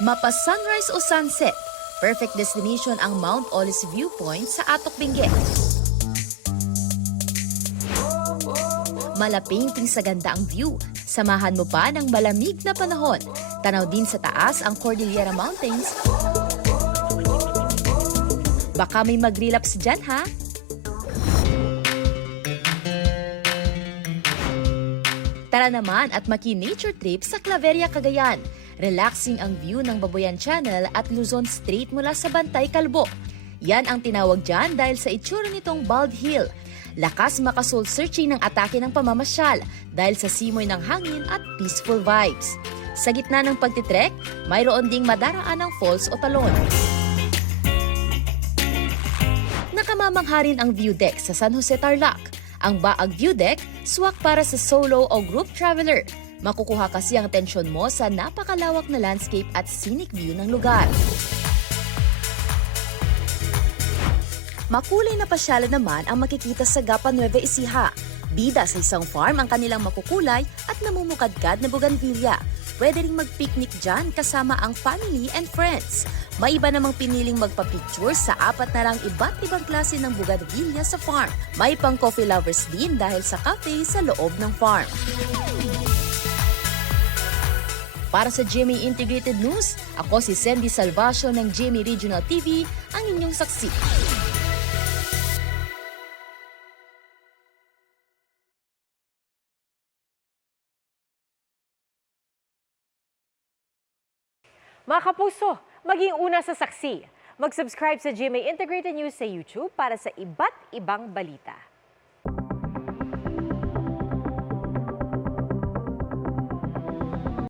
Mapa sunrise o sunset, perfect destination ang Mount Olis Viewpoint sa Atok Benguet. Malapingsing sa ganda ang view, samahan mo pa ng malamig na panahon. Tanaw din sa taas ang Cordillera Mountains. Baka may mag-relapse dyan, ha? Tara naman at maki-nature trip sa Claveria, Cagayan. Relaxing ang view ng Babuyan Channel at Luzon Strait mula sa Bantay, Calbo. Yan ang tinawag dyan dahil sa itsura nitong bald hill. Lakas maka-soul searching ng atake ng pamamasyal dahil sa simoy ng hangin at peaceful vibes. Sa gitna ng pagtitrek, mayroon ding madaraan ng falls o talon. Nakamamangha rin ang view deck sa San Jose, Tarlac. Ang Baag View Deck, swak para sa solo o group traveler. Makukuha kasi ang atensyon mo sa napakalawak na landscape at scenic view ng lugar. Makulay na pasyalan naman ang makikita sa Gapa Nueva Ecija. Bida sa isang farm ang kanilang makukulay at namumukadkad na bougainvillea. Pwede ring mag-picnic dyan kasama ang family and friends. May iba namang piniling magpa-picture sa 4 na lang iba't ibang klase ng bougainvillea sa farm. May pang coffee lovers din dahil sa cafe sa loob ng farm. Para sa GMA Integrated News, ako si Sandy Salvacio ng GMA Regional TV, ang inyong saksi. Mga kapuso, maging una sa saksi. Mag-subscribe sa GMA Integrated News sa YouTube para sa iba't ibang balita.